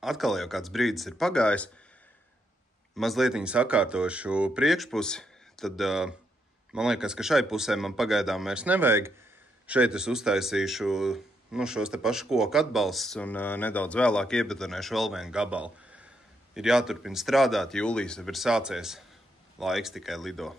atkal jau kāds brīdis ir pagājis. Mazliet sakārtošu priekšpusi, tad man liekas, ka šai pusē man pagaidām vairs nevajag. Šeit es uztaisīšu šos te pašu koku atbalsts un nedaudz vēlāk iebetonēšu vēl vienu gabalu. Ir jāturpina strādāt, jūlijas jau ir sācies, laiks tikai lido.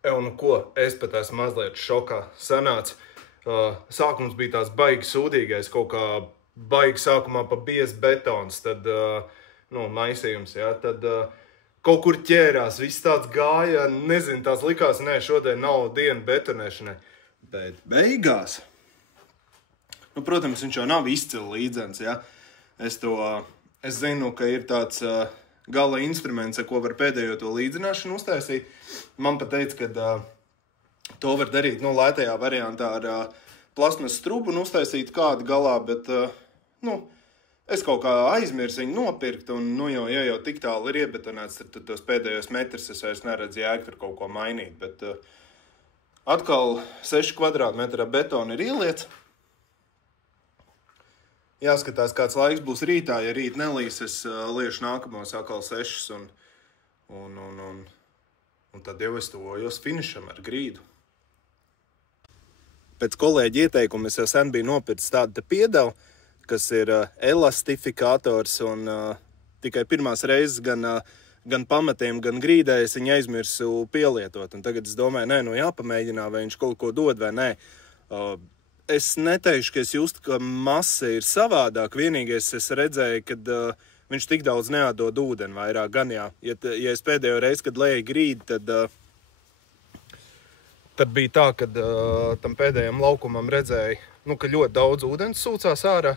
Nu ko, es pat esmu mazliet šokā sanāca. Sākums bija tās baigi sūdīgais, kaut kā baigi sākumā pa biez betons, tad, maisījums, jā, tad kaut kur ķērās, viss tāds gāja, nezinu, tās likās, šodien nav diena betonēšanai. Bet beigās, protams, viņš jau nav izcili līdzens, jā. Es zinu, ka ir tāds gala instruments, ar ko var pēdējo to līdzināšanu uztaisīt. Man pat teica, ka to var darīt, lētajā variantā ar plasmas strubu un uztaisīt kādu galā, bet, es kaut kā aizmirsu viņu nopirkt, un, ja jau tik tālu ir iebetonēts, tad tos pēdējos metrus es vairs neredzu jēgu tur kaut ko mainīt, bet atkal 6 kvadrātmetra betona ir ieliets. Jāskatās, kāds laiks būs rītā, ja rīt nelīs, es liešu nākamos atkal 6 un tad jau es tuvojos finišam ar grīdu. Pēc kolēģi ieteikuma es jau sen biju nopircis tādu te piedevu, kas ir elastifikators un tikai pirmās reizes gan pamatiem, gan grīdai es viņu aizmirsu pielietot. Un tagad es domāju, jāpamēģinā, vai viņš kaut ko dod vai nē. Es neteikšu, ka es justu, ka masa ir savādāk. Vienīgais es redzēju, ka viņš tik daudz neatdod ūdeni vairāk gan jā. Ja es pēdējo reizi, kad lēju grīdi, tad bija tā, kad tam pēdējam laukumam redzēju, ka ļoti daudz ūdens sūcās ārā.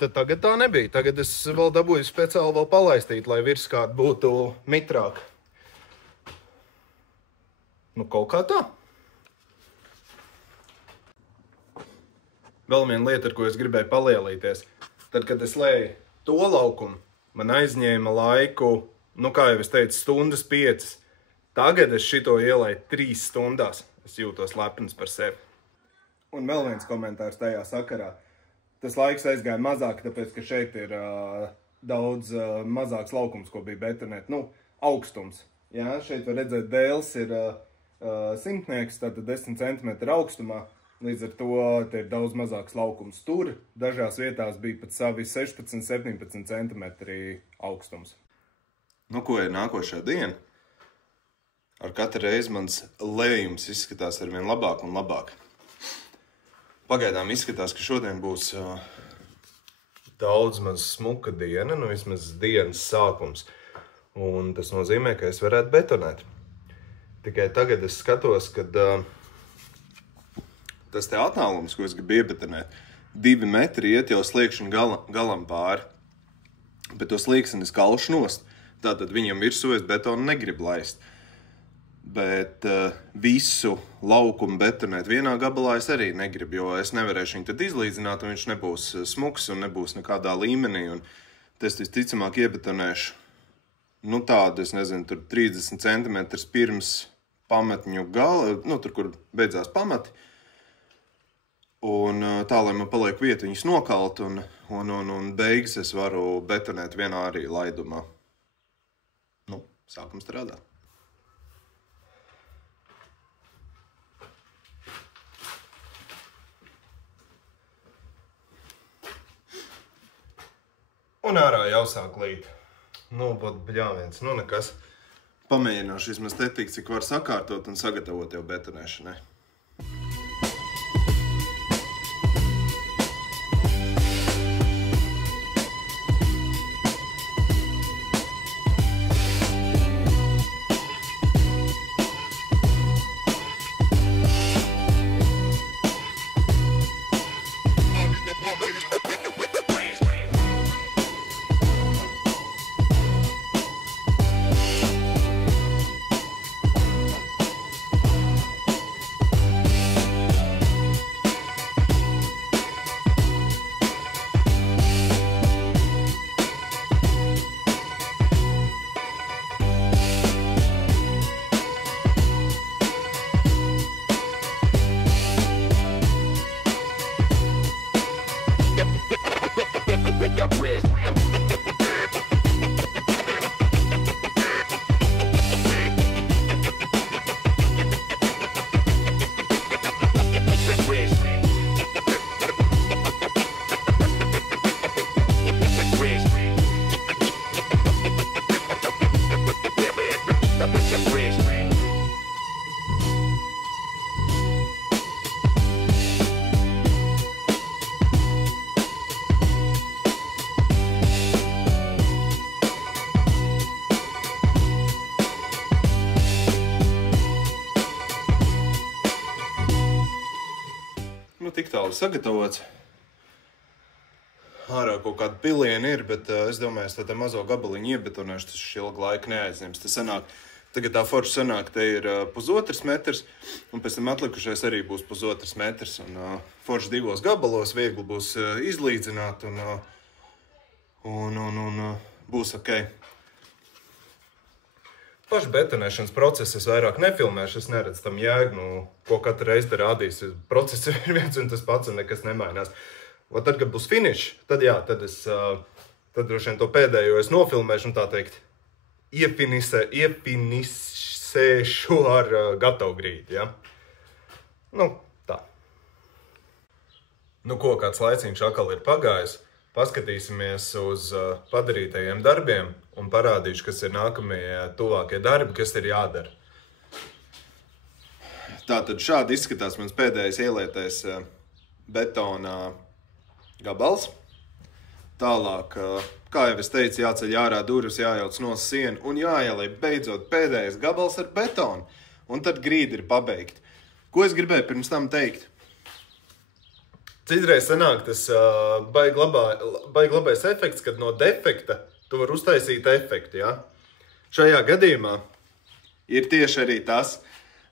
Tad tagad tā nebija. Tagad es vēl dabūju speciāli vēl palaistīt, lai virskārt būtu mitrāk. Kaut kā tā. Vēl viena lieta, ar ko es gribēju palielīties. Tad, kad es lēju to laukumu, man aizņēma laiku, kā jau es teicu, 1,5 stundas. Tagad es šito ielēju 3 stundās. Es jūtos lepns par sevi. Un vēl viens komentārs tajā sakarā. Tas laiks aizgāja mazāk, tāpēc, ka šeit ir daudz mazāks laukums, ko bija betonēt. Augstums. Jā, šeit var redzēt, dēls ir 100, tātad 10 centimetru augstumā. Līdz ar to te ir daudz mazāks laukums. Tur dažās vietās bija pat savi 16-17 centimetri augstums. Ko ir nākošā diena? Ar katru reizi mans lējums izskatās arvien labāk un labāk. Pagaidām izskatās, ka šodien būs daudz maz smuka diena, vismaz dienas sākums. Un tas nozīmē, ka es varētu betonēt. Tikai tagad es skatos, kad tas te attālums, ko es gribu iebetonēt, 2 metri iet jau sliekšņu galam pāri. Bet to slieksni es kalšu nost. Tātad viņam virsū es betonu negribu laist. Bet visu laukumu betonēt vienā gabalā es arī negribu, jo es nevarēšu viņu tad izlīdzināt, un viņš nebūs smuks un nebūs nekādā līmenī. Un es visticamāk iebetonēšu, tādu, es nezinu, tur 30 centimetrus pirms pamatņu gala, tur, kur beidzās pamati. Un tā, lai man paliek vieta viņus nokalt, un beigas es varu betonēt vienā arī laidumā. Sākam strādāt. Un ārā jau sāk līt. Pat bļāviens, nekas. Pamēģināšu vismaz te tik, cik var sakārtot un sagatavot jau betonēšanai. tik tālu sagatavots. Ārā kaut kāda piliena ir, bet es domāju, es tā mazo gabaliņu iebetonēšu, tas ilgu laiku neaizņems. Tas sanāk, tagad tā forša sanāk, te ir 1,5 metrs, un pēc tam atlikušais arī būs 1,5 metrs. Un forša 2 gabalos, viegli būs izlīdzināt, un būs ok. Pašu betonēšanas procesu es vairāk nefilmēšu, es neredzu tam jēgu, ko katru reizi te rādīs. Process ir viens un tas pats, un nekas nemainās. Un tad, kad būs finish, tad jā, tad droši vien to pēdējo es nofilmēšu un tā teikt iefinisēšu ar gatavu grīdu, ja? Nu, tā. Nu, ko kāds laiciņš atkal ir pagājis, paskatīsimies uz padarītajiem darbiem un parādīšu, kas ir nākamie tuvākie darbi, kas ir jādara. Tātad šādi izskatās mans pēdējais ielietais betona gabals. Tālāk, kā jau es teicu, jāceļ ārā durvis, jājauc no sienu un jāieliek beidzot pēdējais gabals ar betonu. Un tad grīda ir pabeigta. Ko es gribēju pirms tam teikt? Citreiz sanāk tas baigi labais efekts, kad no defekta tu vari uztaisīt efektu, ja? Šajā gadījumā ir tieši arī tas.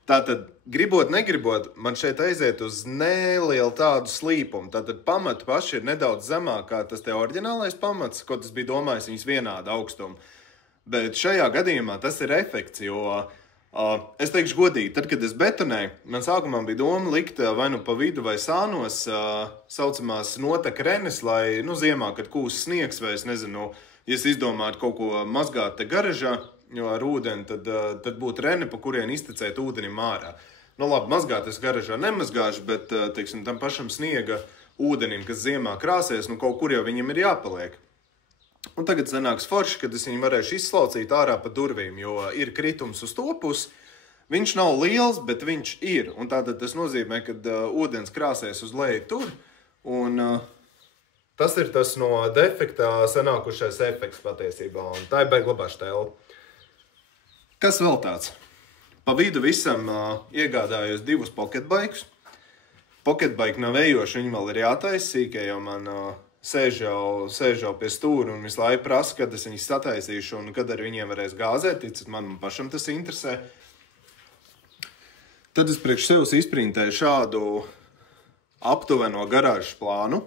Tātad, gribot, negribot, man šeit aiziet uz nelielu tādu slīpumu. Tātad pamati paši ir nedaudz zemāk kā tas te oriģinālais pamats, ko tas bija domājis viņas vienāda augstuma. Bet šajā gadījumā tas ir efekts, jo es teikšu godīgi, tad, kad es betonēju, man sākumā bija doma likt vai nu pa vidu vai sānos saucamās noteka renes, lai, ziemā, kad kūs sniegs vai es nezinu, ja es izdomātu kaut ko mazgāt te garažā, jo ar ūdeni, tad būtu rene, pa kurien iztecēt ūdenim ārā. Nu labi, mazgāt es garažā nemazgāšu, bet, teiksim, tam pašam sniega ūdenim, kas ziemā krāsies, kaut kur jau viņam ir jāpaliek. Un tagad sanāks forši, kad es viņu varēšu izslaucīt ārā pa durvīm, jo ir kritums uz to pusi. Viņš nav liels, bet viņš ir. Un tātad tas nozīmē, ka ūdens krāsies uz leju tur. Un tas ir tas no defektā sanākušais efekts patiesībā. Un tā ir baigi labā štēla. Kas vēl tāds? Pa vidu visam iegādājos 2 pocketbaikus. Pocketbaiki nav ejoši, viņi vēl ir jātaisa sīkie, jo man sēž jau pie stūra un visu laiku prasa, kad es viņus sataisīšu un kad ar viņiem varēs gāzēt. Ticat, man pašam tas interesē. Tad es priekš sevis izprintēju šādu aptuveno garāžas plānu.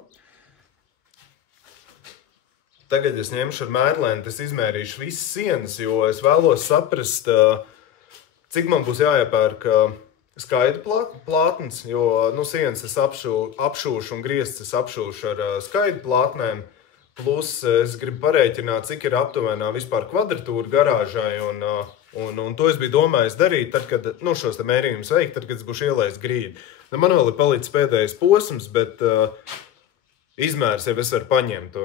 Tagad es ņemšu ar mērlēni, es izmērīšu visas sienas, jo es vēlos saprast, cik man būs jāiepērk skaidru plātnes, jo sienas es apšūšu un griezts es apšūšu ar skaidru plātnēm. Plus es gribu parēķināt, cik ir aptuvenā vispār kvadratūra garāžai, un to es biju domājis darīt, tad, kad šos te mērījumus veikt, tad, kad es būšu ielējis grīdu. Man vēl ir palicis pēdējais posms, bet izmērs jau es varu paņemt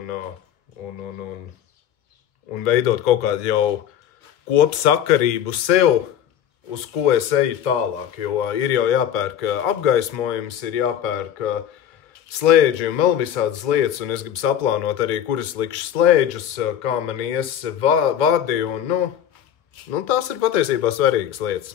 un veidot kaut kādu jau kopsakarību sev, uz ko es eju tālāk, jo ir jau jāpērk apgaismojums, ir jāpērk slēdži un vēl visādas lietas, un es gribu saplānot arī, kur es likšu slēdžus, kā man ies vadi, un tās ir patiesībā svarīgas lietas.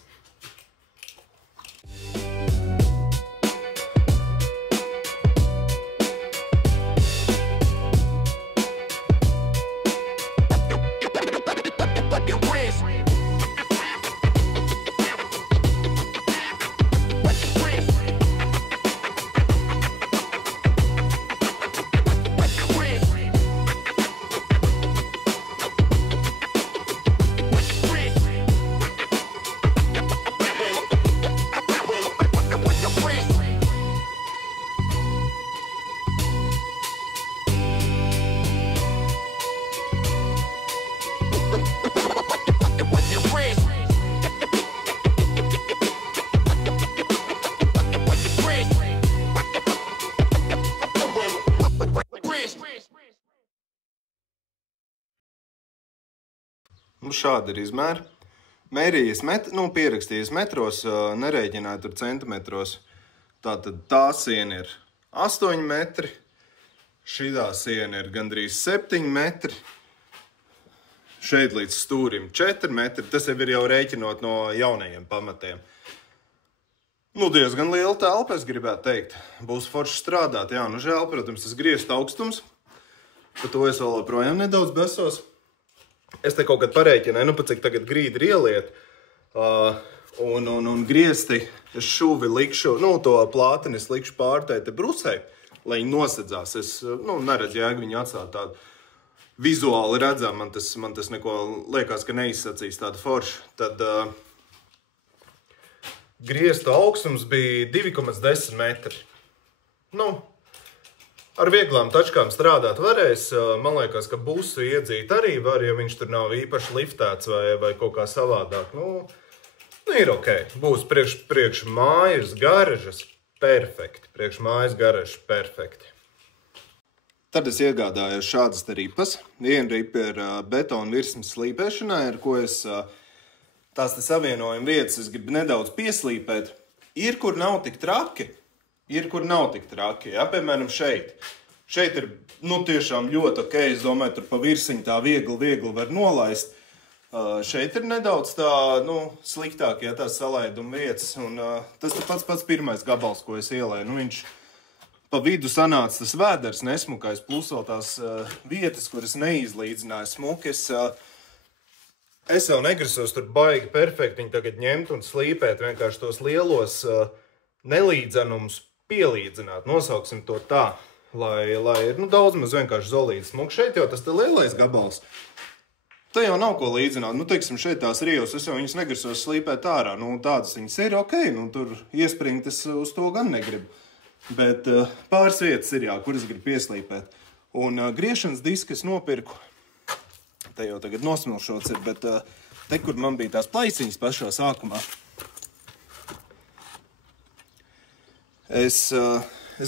Šādi ir izmēri. Mērījies, pierakstījies metros, nerēķināju tur centimetros. Tātad tā siena ir 8 metri, šitā siena ir gandrīz 7 metri, šeit līdz stūrim 4 metri, tas jau ir rēķinot no jaunajiem pamatiem. Nu, diezgan liela telpa, es gribētu teikt. Būs forši strādāt, jā, nu žēl, protams, tas griezt augstums. Par to es vēl projām nedaudz besos. Es te kaut kad pareiķināju, nu pat cik tagad grīdi ir ieliet. Un griezti es šuvi likšu, nu, to plāteni es likšu pārtē te brusē, lai viņi nosedzās. Es, nu, neredzu jēgu viņu atstāt tādu vizuāli redzam, man tas neko liekas, ka neizsacīs tādu foršu. Tad griezta augstums bija 2,10 metri. Nu, ar vieglām tačkām strādāt varēs. Man liekas, ka busu iedzīt arī var, ja viņš tur nav īpaši liftēts vai kaut kā savādāk. Nu, ir ok. Būs priekš mājas garažas perfekti. Priekš mājas garažas perfekti. Tad es iegādājos šādas te ripas. Viena ripa ir betona virsmas slīpēšanai, ar ko es tās te savienojuma vietas es gribu nedaudz pieslīpēt. Ir, kur nav tik traki. Jā, piemēram šeit. Šeit ir, nu, tiešām ļoti ok. Es domāju, tur pa virsiņu tā viegli var nolaist. Šeit ir nedaudz tā, nu, sliktāk, ja tās salaiduma vietas. Un tas ir pats pirmais gabals, ko es ielēju. Nu, viņš pa vidu sanāca tas vēders nesmukais, plus vēl tās vietas, kuras neizlīdzināja smuki. Es jau negrasos tur baigi perfekti viņu tagad ņemt un slīpēt, vienkārši tos lielos nelīdzenumus pielīdzināt, nosauksim to tā, lai ir, nu, daudz maz vienkārši zolīts smuki. Šeit jau tas te lielais gabals, te jau nav ko līdzināt. Nu, teiksim, šeit tās rijos, es jau viņas negrasos slīpēt ārā. Nu, tādas viņas ir ok, nu, tur iespringt es uz to gan negribu. Bet pāris vietas ir, jā, kuras grib pieslīpēt. Un griešanas diski es nopirku. Te jau tagad nosmilšots ir, bet te, kur man bija tās plaisiņas pašā sākumā. Es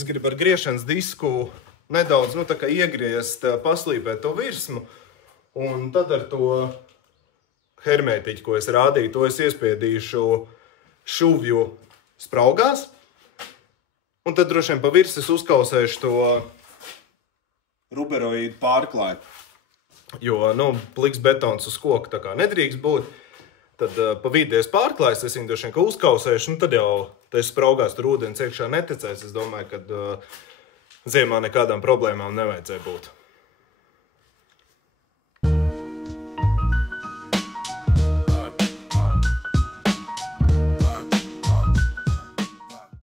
gribu ar griešanas disku nedaudz, nu, tā kā iegriezt, paslīpēt to virsmu. Un tad ar to hermētiķu, ko es rādīju, to es iespiedīšu šuvju spraugās. Un tad droši vien pa virs es uzkausēšu to ruberoīdu pārklāju. Jo, nu, pliks betons uz koka tā kā nedrīkst būt. Tad pa vidu es pārklāju, es viņu droši vien, ka uzkausēšu, un tad jau tas spraugās tur ūdens iekšā neticēs. Es domāju, ka ziemā nekādām problēmām nevajadzēja būt.